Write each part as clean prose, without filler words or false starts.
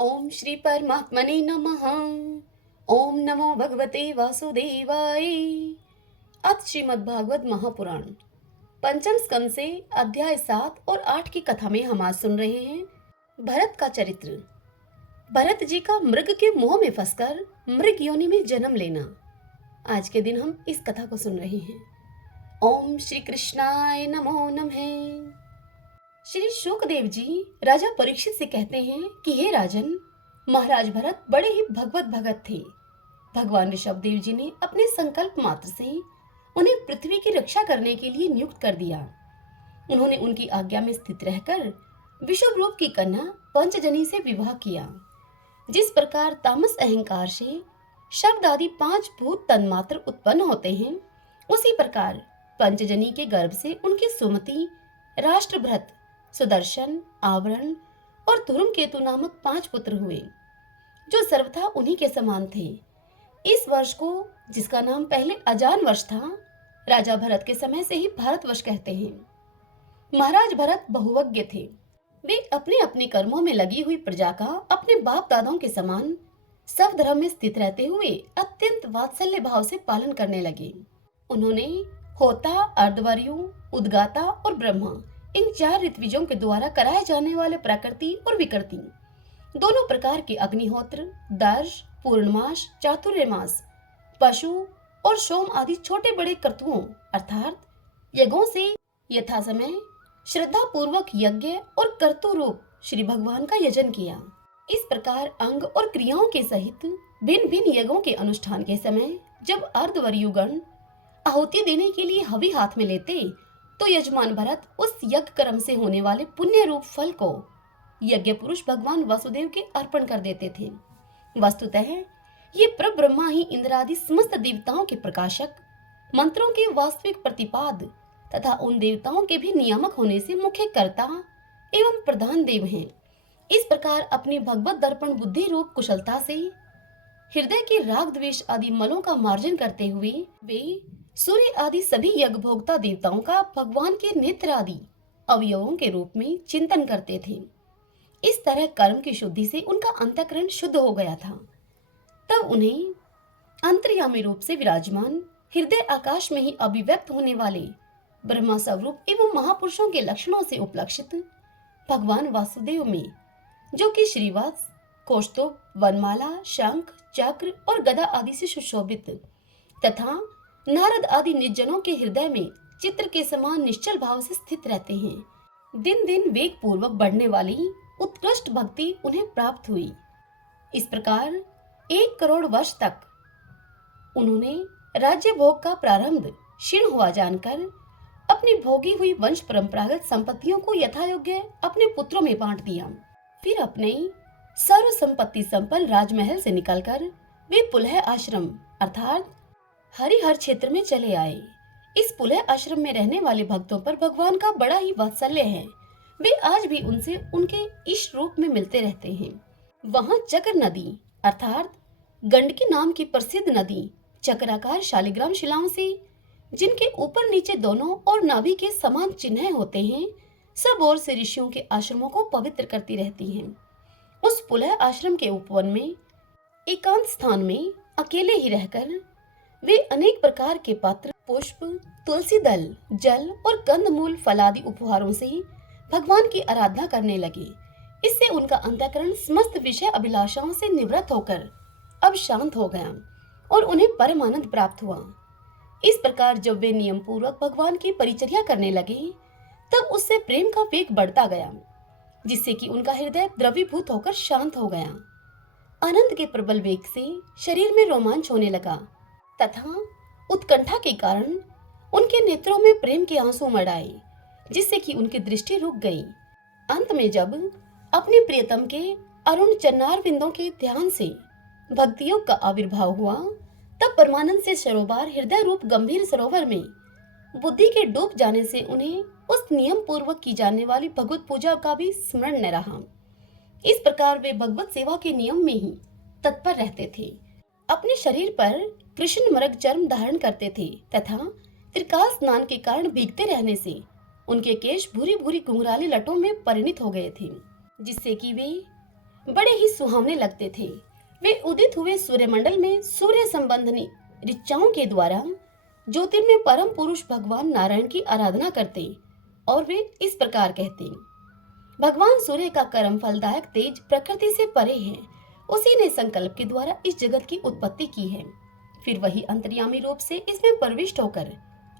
ओम श्री परमात्मने नमः। ओम नमो भगवते वासुदेवाय। अथ श्रीमद् भागवत महापुराण पंचम स्कंद से अध्याय 7 और 8 की कथा में हम आज सुन रहे हैं भरत का चरित्र। भरत जी का मृग के मोह में फंसकर मृग योनि में जन्म लेना। आज के दिन हम इस कथा को सुन रहे हैं। ओम श्री कृष्णाय नमो नमः। श्री शुकदेव जी राजा परीक्षित से कहते हैं कि हे राजन, महाराज भरत बड़े ही भगवत भगत थे। भगवान ऋषभदेव जी ने अपने संकल्प मात्र से उन्हें पृथ्वी की रक्षा करने के लिए नियुक्त कर दिया। उन्होंने उनकी आज्ञा में स्थित रहकर विषुव रूप की कन्या पंचजनी से विवाह किया। जिस प्रकार तामस अहंकार से शब्द आदि 5 भूत तन्मात्र उत्पन्न होते हैं, उसी प्रकार पंचजनी के गर्भ से उनके सुमति, राष्ट्रभृत, सुदर्शन, आवरण और धूम्रकेतु नामक 5 पुत्र हुए, जो सर्वथा उन्हीं के समान थे। इस वर्ष को, जिसका नाम पहले अजान वर्ष था, राजा भरत के समय से ही भारतवर्ष कहते हैं। महाराज भरत बहुवज्ञ थे। वे अपने अपने कर्मों में लगी हुई प्रजा का अपने बाप दादाओं के समान सब धर्म में स्थित रहते हुए अत्यंत वात्सल्य भाव से पालन करने लगे। उन्होंने होता, अर्धवर्यु, उद्गाता और ब्रह्मा, इन 4 ऋत्विजों के द्वारा कराए जाने वाले प्रकृति और विकृति, दोनों प्रकार के अग्निहोत्र, दर्श, पूर्णमास, चातुर्मास, पशु और सोम आदि छोटे बड़े कर्तुओं अर्थात यज्ञों से यथा समय श्रद्धा पूर्वक यज्ञ और कर्तु रूप श्री भगवान का यजन किया। इस प्रकार अंग और क्रियाओं के सहित भिन्न भिन्न यज्ञों के अनुष्ठान के समय जब अर्धवर्युगण आहुति देने के लिए हवि हाथ में लेते, तो यजमान भरत उस यज्ञ कर्म से होने वाले पुण्य रूप फल को यज्ञ पुरुष भगवान वासुदेव के अर्पण कर देते थे। वस्तुतः ये परब्रह्मा ही इंद्रादि समस्त देवताओं के प्रकाशक, मंत्रों के वास्तविक प्रतिपाद तथा उन देवताओं के भी नियामक होने से मुख्य कर्ता एवं प्रधान देव हैं। इस प्रकार अपनी भगवत दर्पण बुद्धि रूप कुशलता से हृदय के राग द्वेष आदि मलों का मार्जन करते हुए वे सूर्य आदि सभी यज्ञ भोक्ता देवताओं का भगवान के नेत्र आदि अवयवों के रूप में चिंतन करते थे। इस तरह कर्म की शुद्धि से उनका अंतःकरण शुद्ध हो गया था। तब उन्हें अंतर्यामी रूप से विराजमान हृदय आकाश में ही अभिव्यक्त होने वाले ब्रह्मा स्वरूप एवं महापुरुषों के लक्षणों से उपलक्षित भगवान वासुदेव में, जो कि श्रीवत्स, कौस्तुभ, वनमाला, शंख, चक्र और गदा आदि से सुशोभित तथा नारद आदि निजनों के हृदय में चित्र के समान निश्चल भाव से स्थित रहते हैं। दिन दिन वेग पूर्वक बढ़ने वाली उत्कृष्ट भक्ति उन्हें प्राप्त हुई। इस प्रकार 1 करोड़ वर्ष तक उन्होंने राज्य भोग का प्रारंभ क्षीण हुआ जानकर अपनी भोगी हुई वंश परंपरागत संपत्तियों को यथायोग्य अपने पुत्रों में बांट दिया। फिर अपने सर्व संपत्ति संपन्न राजमहल से निकलकर वे पुलह आश्रम अर्थात हरिहर क्षेत्र में चले आए। इस पुलह आश्रम में रहने वाले भक्तों पर भगवान का बड़ा ही वात्सल्य है। वे आज भी उनसे उनके इष्ट रूप में मिलते रहते हैं। वहां चक्र नदी अर्थात गंडकी नाम की प्रसिद्ध नदी चक्राकार शालिग्राम शिलाओं से, जिनके ऊपर नीचे दोनों और नाभि के समान चिन्ह होते हैं, सब ओर से ऋषियों के आश्रमों को पवित्र करती रहती हैं। उस पुलह आश्रम के उपवन में एकांत स्थान में अकेले ही रहकर वे अनेक प्रकार के पत्र, पुष्प, तुलसी दल, जल और कंदमूल फलादि उपहारों से भगवान की आराधना करने लगे। इससे उनका अंतःकरण समस्त विषय अभिलाषाओं से निवृत्त होकर अब शांत हो गया और उन्हें परम आनंद प्राप्त हुआ। इस प्रकार जब वे नियम पूर्वक भगवान की परिचर्या करने लगे, तब उससे प्रेम का वेग बढ़ता गया, जिससे कि उनका हृदय द्रवीभूत होकर शांत हो गया। आनंद के प्रबल वेग से शरीर में रोमांच होने लगा तथा उत्कंठा के कारण उनके नेत्रों में प्रेम के आंसू उमड़ आए, जिससे कि उनकी दृष्टि रुक गई। अंत में जब अपने प्रियतम के अरुण चन्नार बिंदों के ध्यान से भक्ति योग का आविर्भाव हुआ, तब परमानंद से सरोवर हृदय रूप गंभीर सरोवर में बुद्धि के डूब जाने से उन्हें उस नियम पूर्वक की जाने वाली भगवत पूजा का भी स्मरण न रहा। इस प्रकार वे भगवत सेवा के नियम में ही तत्पर रहते थे। अपने शरीर पर कृष्ण मृग चर्म धारण करते थे तथा त्रिकाल स्नान के कारण भीगते रहने से उनके केश भूरी भूरी घुंघराली लटों में परिणित हो गए थे, जिससे कि वे बड़े ही सुहावने लगते थे। वे उदित हुए सूर्यमंडल में सूर्य संबंधी ऋचाओं के द्वारा ज्योतिर्मय परम पुरुष भगवान नारायण की आराधना करते और वे इस प्रकार कहते, भगवान सूर्य का कर्म फलदायक तेज प्रकृति से परे है। उसी ने संकल्प के द्वारा इस जगत की उत्पत्ति की है। फिर वही अंतर्यामी रूप से इसमें प्रविष्ट होकर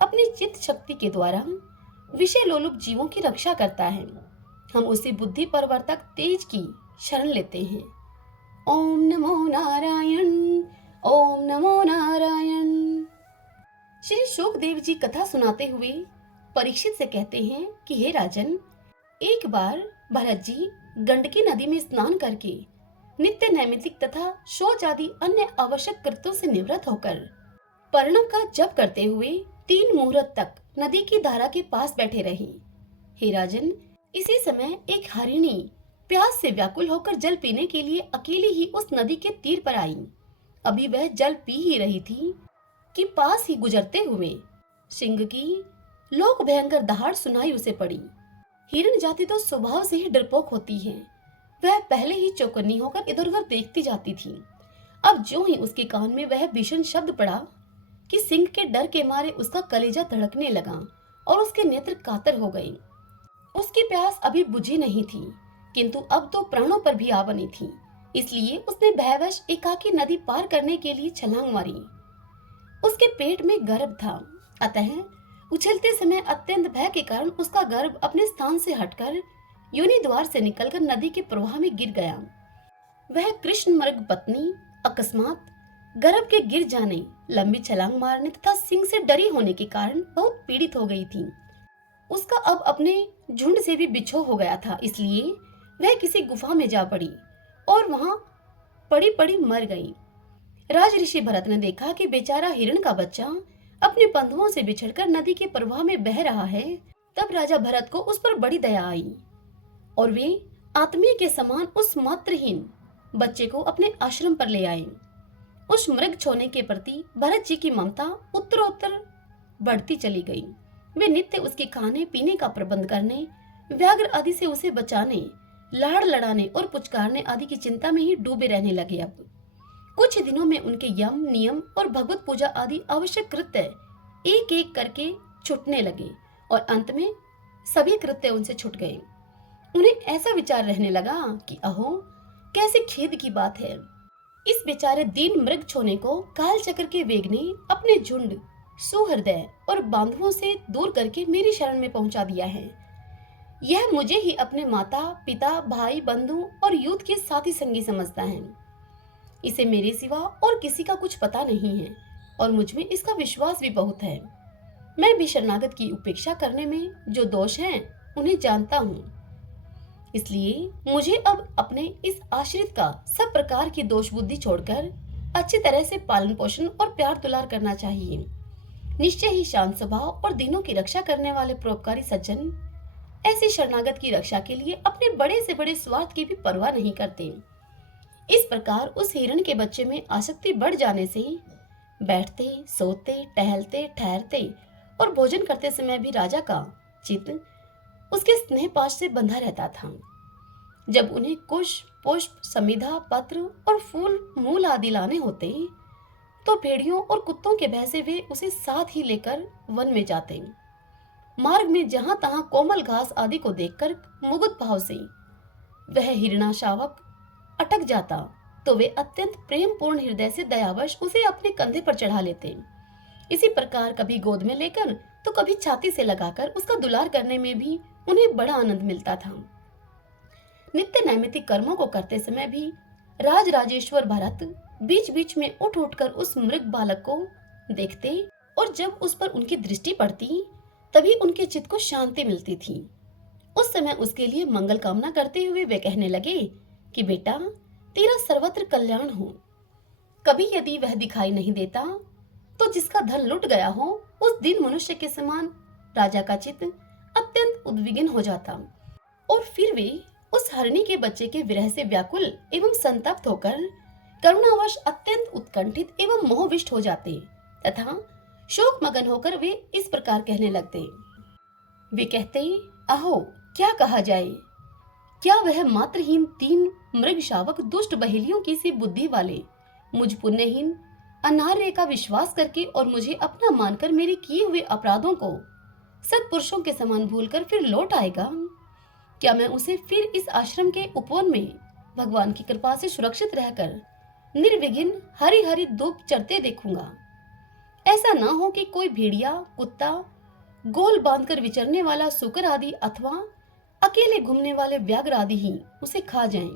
अपनी चित्त शक्ति के द्वारा विषय लोलुप जीवों की रक्षा करता है। हम उसी बुद्धि परवर्तक तेज की शरण लेते हैं। ओम नमो नारायण, ओम नमो नारायण। श्री शुकदेव जी कथा सुनाते हुए परीक्षित से कहते हैं कि हे राजन, एक बार भरत जी गंडकी नदी में स्नान करके नित्य नैमित्तिक तथा शौच आदि अन्य आवश्यक कृत्यों से निवृत्त होकर पर्णव का जप करते हुए 3 मुहूर्त तक नदी की धारा के पास बैठे रहे। हे राजन, इसी समय एक हरिणी प्यास से व्याकुल होकर जल पीने के लिए अकेली ही उस नदी के तीर पर आई। अभी वह जल पी ही रही थी कि पास ही गुजरते हुए सिंह की लोक भयंकर दहाड़ सुनाई उसे पड़ी। हिरण जाति तो स्वभाव से ही डरपोक होती है। वह पहले ही चौकन्नी होकर इधर उधर देखती जाती थी। अब जो ही उसके कान में वह भीषण शब्द पड़ा कि सिंह के डर के मारे उसका कलेजा धड़कने लगा और उसके नेत्र कातर हो गए। उसकी प्यास अभी बुझी नहीं थी, किंतु अब तो प्राणों पर भी आ बनी थी। इसलिए उसने भयवश एकाकी नदी पार करने के लिए छलांग मारी। उसके पेट में गर्भ था, अतः उछलते समय अत्यंत भय के कारण उसका गर्भ अपने स्थान से हटकर योनि द्वार से निकलकर नदी के प्रवाह में गिर गया। वह कृष्ण मृग पत्नी अकस्मात गर्भ के गिर जाने, लंबी छलांग मारने तथा सिंह से डरी होने के कारण बहुत पीड़ित हो गई थी। उसका अब अपने झुंड से भी बिछो हो गया था, इसलिए वह किसी गुफा में जा पड़ी और वहां पड़ी पड़ी मर गई। राज ऋषि भरत ने देखा कि बेचारा हिरण का बच्चा अपने बंधुओं से बिछड़कर नदी के प्रवाह में बह रहा है। तब राजा भरत को उस पर बड़ी दया आई और वे आत्मीय के समान उस मात्रहीन बच्चे को अपने आश्रम पर ले आए। उस मृग छोने के प्रति भरत जी की ममता उत्तरोत्तर बढ़ती चली गई। वे नित्य उसके खाने पीने का प्रबंध करने, व्याघ्र आदि से उसे बचाने, लाड़ लड़ाने और पुचकारने आदि की चिंता में ही डूबे रहने लगे। अब कुछ दिनों में उनके यम, नियम और भगवत पूजा आदि आवश्यक कृत्य एक एक करके छूटने लगे और अंत में सभी कृत्य उनसे छूट गए। उन्हें ऐसा विचार रहने लगा कि अहो, कैसे खेद की बात है, इस बेचारे दीन मृग छोने को काल चक्र के वेग ने अपने झुंड, सुहृदय और बांधवों से दूर करके मेरी शरण में पहुंचा दिया है। यह मुझे ही अपने माता पिता भाई बंधु और यूथ के साथी संगी समझता है। इसे मेरे सिवा और किसी का कुछ पता नहीं है और मुझ में इसका विश्वास भी बहुत है। मैं भी शरणागत की उपेक्षा करने में जो दोष हैं उन्हें जानता हूँ, इसलिए मुझे अब अपने इस आश्रित का सब प्रकार की दोष बुद्धि छोड़कर अच्छी तरह से पालन पोषण और प्यार दुलार करना चाहिए। निश्चय ही शांत स्वभाव और दीनों की रक्षा करने वाले परोपकारी सज्जन ऐसे शरणागत की रक्षा के लिए अपने बड़े से बड़े स्वार्थ की भी परवाह नहीं करते। इस प्रकार उस हिरण के बच्चे में आसक्ति बढ़ जाने से बैठते, सोते, टहलते, ठहरते और भोजन करते समय भी राजा का चित्त उसके स्नेह पाश से बंधा रहता था। जब उन्हें कुश, पुष्प, समिधा, पत्र और फूल मूल आदि लाने होते तो भेड़ियों और कुत्तों के भय से वे उसे साथ ही लेकर वन में जाते। मार्ग में जहां तहां कोमल घास आदि को देखकर मुग्ध भाव से वह हिरणा शावक अटक जाता तो वे अत्यंत प्रेम पूर्ण हृदय से दयावश उसे अपने कंधे पर चढ़ा लेते। इसी प्रकार कभी गोद में लेकर तो कभी छाती से लगाकर उसका दुलार करने में भी उन्हें बड़ा आनंद मिलता था। नित्य नैमित्तिक कर्मों को करते समय भी राज राजेश्वर भरत बीच बीच में उठ उठकर उस मृग बालक को देखते और जब उस पर उनकी दृष्टि पड़ती तभी उनके चित्त को शांति मिलती थी। उस समय उसके लिए मंगल कामना करते हुए वे कहने लगे कि बेटा, तेरा सर्वत्र कल्याण हो। कभी यदि वह दिखाई नहीं देता तो जिसका धन लुट गया हो उस दीन मनुष्य के समान राजा का चित्त अत्यंत उद्विग्न हो जाता और फिर वे उस हरिणी के बच्चे के विरह से व्याकुल एवं संतप्त होकर करुणावश अत्यंत उत्कंठित एवं मोहविष्ट हो जाते तथा शोक मगन होकर वे इस प्रकार कहने लगते। वे कहते, अहो, क्या कहा जाए, क्या वह मात्रहीन 3 मृग शावक दुष्ट बहेलियों की सी बुद्धि वाले मुझ पुण्यहीन अनार्य का विश्वास करके और मुझे अपना मानकर मेरे किए हुए अपराधों को सत्पुरुषों के समान भूलकर फिर लौट आएगा? क्या मैं उसे फिर इस आश्रम के उपवन में भगवान की कृपा से सुरक्षित रहकर निर्विघ्न हरी हरी धूप चरते देखूंगा? ऐसा ना हो कि कोई भेड़िया, कुत्ता, गोल बांधकर विचरने वाला सूकर आदि अथवा अकेले घूमने वाले व्याघ्र आदि ही उसे खा जाएं।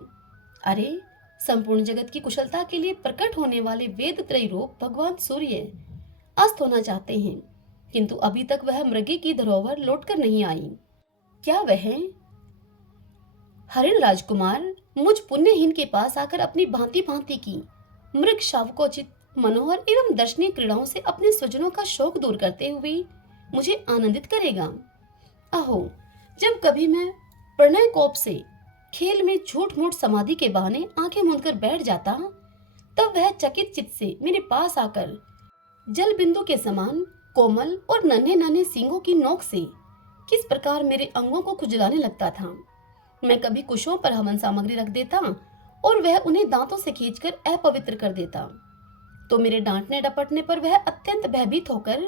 अरे, संपूर्ण जगत की कुशलता के लिए प्रकट होने वाले वेद त्रय रूप भगवान सूर्य अस्त होना चाहते हैं, किंतु अभी तक वह मृगे की धरोहर लौटकर नहीं आई। क्या वह हरिण राजकुमार मुझ पुण्यहीन के पास आकर अपनी भांति भांति की मृग शावकोचित मनोहर एवं दर्शनीय क्रीड़ाओं से अपने स्वजनों का शौक दूर करते हुए मुझे आनंदित करेगा? अहो, जब कभी मैं प्रणय कोप से खेल में झूठ मूठ समाधि के बहाने आंखें मूंद कर बैठ जाता, तब वह चकित चित्त से मेरे पास आकर जल बिंदु के समान कोमल और नन्हे नन्हे सींगों की नोक से किस प्रकार मेरे अंगों को खुजलाने लगता था। मैं कभी कुशों पर हवन सामग्री रख देता और वह उन्हें दांतों से खींचकर अपवित्र कर देता, तो मेरे डांटने डपटने पर वह अत्यंत भयभीत होकर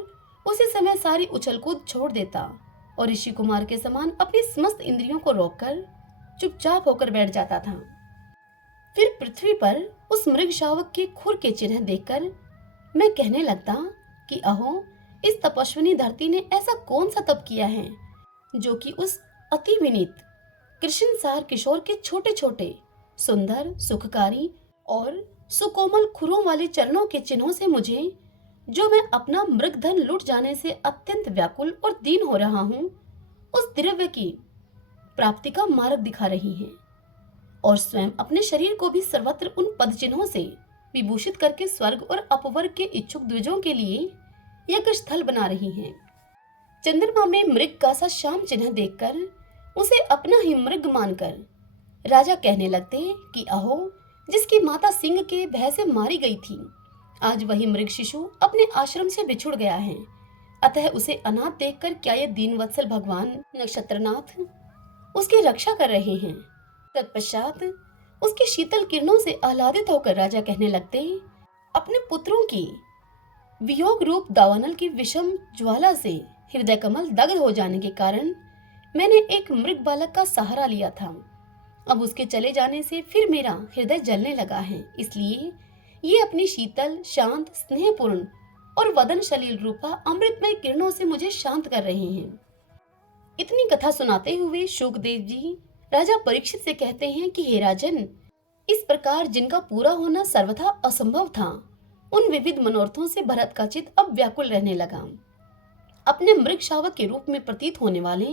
उसी समय सारी उछल कूद छोड़ देता और ऋषि कुमार के समान अपनी समस्त इंद्रियों को रोककर चुपचाप होकर बैठ जाता था। फिर पृथ्वी पर उस मृग शावक के खुर के चिन्ह देखकर मैं कहने लगता कि अहो, इस तपस्विनी धरती ने ऐसा कौन सा तप किया है जो कि उस अति विनीत कृष्ण सार किशोर के छोटे छोटे सुंदर, सुखकारी और सुकोमल खुरों वाले चरणों के चिन्हों से मुझे, जो मैं अपना मृगधन लुट जाने से अत्यंत व्याकुल और दीन हो रहा हूँ, उस द्रव्य की प्राप्ति का मार्ग दिखा रही हैं और स्वयं अपने शरीर को भी सर्वत्र उन पद चिन्हों से विभूषित करके स्वर्ग और अपवर्ग के इच्छुक द्विजों के लिए यज्ञ स्थल बना रही हैं। चंद्रमा में मृग का सा श्याम चिन्ह देखकर उसे अपना ही मृग मानकर राजा कहने लगते कि अहो, जिसकी माता सिंह के भय से मारी गई थी, आज वही मृग शिशु अपने आश्रम से बिछुड़ गया है। अतः उसे अनाथ देखकर क्या ये दीनवत्सल भगवान नक्षत्रनाथ उसकी रक्षा कर रहे हैं? तत्पश्चात उसकी शीतल किरणों से आह्लादित होकर राजा कहने लगते, अपने पुत्रों की वियोग रूप दावानल की विषम ज्वाला से हृदय कमल दग्ध हो जाने के कारण मैंने एक मृग बालक का सहारा लिया था। अब उसके चले जाने से फिर मेरा हृदय जलने लगा है, इसलिए ये अपनी शीतल, शांत, स्नेहपूर्ण और वदन शलील रूपा अमृतमय किरणों से मुझे शांत कर रहे हैं। इतनी कथा सुनाते हुए शुकदेव जी राजा परीक्षित से कहते हैं कि हे राजन, इस प्रकार जिनका पूरा होना सर्वथा असंभव था, उन विविध मनोरथों से भरत का चित्त अब व्याकुल रहने लगा। अपने मृग शावक के रूप में प्रतीत होने वाले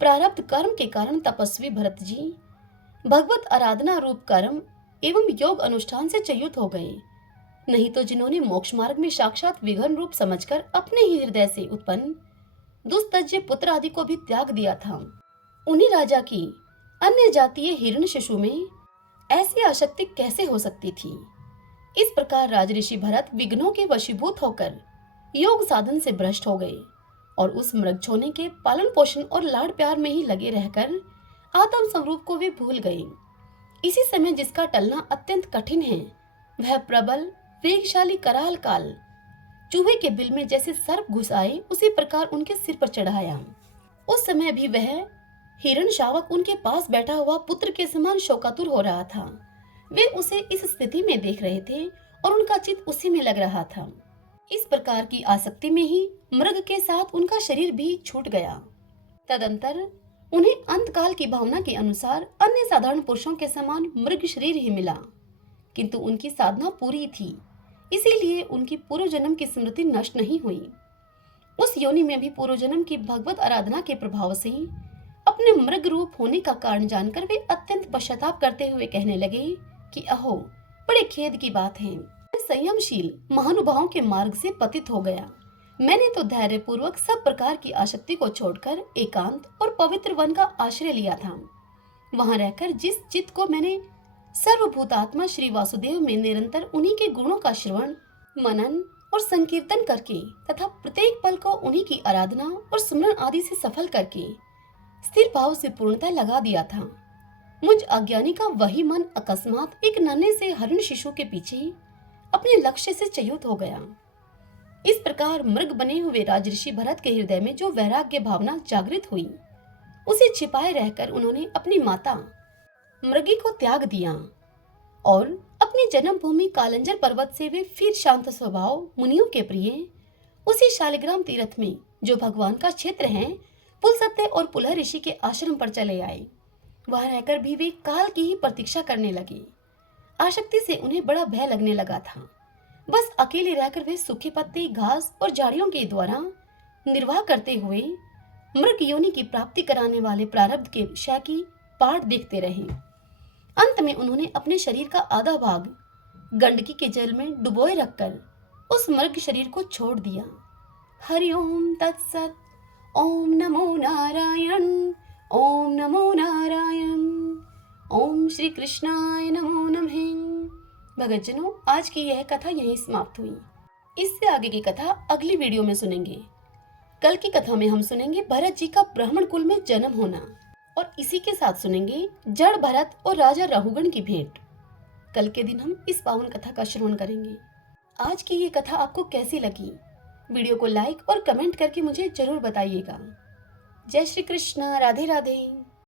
प्रारब्ध कर्म के कारण तपस्वी भरत जी भगवत आराधना रूप कर्म एवं योग अनुष्ठान से च्युत हो गए। नहीं तो जिन्होंने मोक्ष मार्ग में साक्षात विघ्न रूप समझकर अपने ही हृदय से उत्पन्न दुस्तज्य पुत्र आदि को भी त्याग दिया था, उन्हीं राजा की अन्य जातीय हिरण शिशु में ऐसी आसक्ति कैसे हो सकती थी? इस प्रकार राजऋषि भरत विघ्नों के वशीभूत होकर योग साधन से भ्रष्ट हो गए और उस मृग छोने के पालन पोषण और लाड़ प्यार में ही लगे रहकर आत्म स्वरूप को वे भूल गए। इसी समय जिसका टलना अत्यंत कठिन है, वह प्रबल वेगशाली कराल काल चूहे के बिल में जैसे सर्प घुस आए, उसी प्रकार उनके सिर पर चढ़ाया। उस समय भी वह हिरण शावक उनके पास बैठा हुआ पुत्र के समान शोकातुर हो रहा था। वे उसे इस स्थिति में देख रहे थे और उनका चित्त उसी में लग रहा था। इस प्रकार की आसक्ति में ही मृग के साथ उनका शरीर भी छूट गया। तदंतर उन्हें अंतकाल की भावना के अनुसार अन्य साधारण पुरुषों के समान मृग शरीर ही मिला, किंतु उनकी साधना पूरी थी, इसीलिए उनकी पूर्व जन्म की स्मृति नष्ट नहीं हुई। उस योनि में भी पूर्व जन्म की भगवत आराधना के प्रभाव से अपने मृग रूप होने का कारण जानकर वे अत्यंत पश्चाताप करते हुए कहने लगे कि अहो, बड़े खेद की बात है, मैं संयमशील महानुभावों के मार्ग से पतित हो गया। मैंने तो धैर्य पूर्वक सब प्रकार की आसक्ति को छोड़कर एकांत और पवित्र वन का आश्रय लिया था। वहां रहकर जिस चित्त को मैंने सर्वभूतात्मा श्री वासुदेव में निरंतर उन्हीं के गुणों का श्रवण, मनन और संकीर्तन करके तथा प्रत्येक पल को उन्हीं की आराधना और सुमरन आदि से सफल करके स्थिर भाव से पूर्णतः लगा दिया था, मुझ अज्ञानी का वही मन अकस्मात एक नन्हे से हरिण शिशु के पीछे अपने लक्ष्य से च्युत हो गया। इस प्रकार मृग बने हुए राजऋषि भरत के हृदय में जो वैराग्य भावना जागृत हुई, उसे छिपाए रहकर उन्होंने अपनी माता मृगी को त्याग दिया और अपनी जन्मभूमि कालंजर पर्वत से वे फिर शांत स्वभाव मुनियों के प्रिय उसी शालिग्राम तीर्थ में, जो भगवान का क्षेत्र है, पुलसत्य और पुलह ऋषि के आश्रम पर चले आए। वहां रहकर भी वे काल की ही प्रतीक्षा करने लगे। आसक्ति से उन्हें बड़ा भय लगने लगा था। बस अकेले रहकर वे सूखे पत्ते, घास और झाड़ियों के द्वारा निर्वाह करते हुए मृग योनि की प्राप्ति कराने वाले प्रारब्ध के क्षय की पाठ देखते रहे। अंत में उन्होंने अपने शरीर का आधा भाग गंडकी के जल में डुबोए रखकर उस मृग शरीर को छोड़ दिया। हरिओम तत्सत। ओम नमो नारायण। ओम नमो नारायण। ओम श्री कृष्णाय नमो नमः। भगतजनों, आज की यह कथा यहीं समाप्त हुई। इससे आगे की कथा अगली वीडियो में सुनेंगे। कल की कथा में हम सुनेंगे भरत जी का ब्राह्मण कुल में जन्म होना और इसी के साथ सुनेंगे जड़ भरत और राजा रहुगण की भेंट। कल के दिन हम इस पावन कथा का श्रवण करेंगे। आज की ये कथा आपको कैसी लगी? वीडियो को लाइक और कमेंट करके मुझे जरूर बताइएगा। जय श्री कृष्ण। राधे राधे।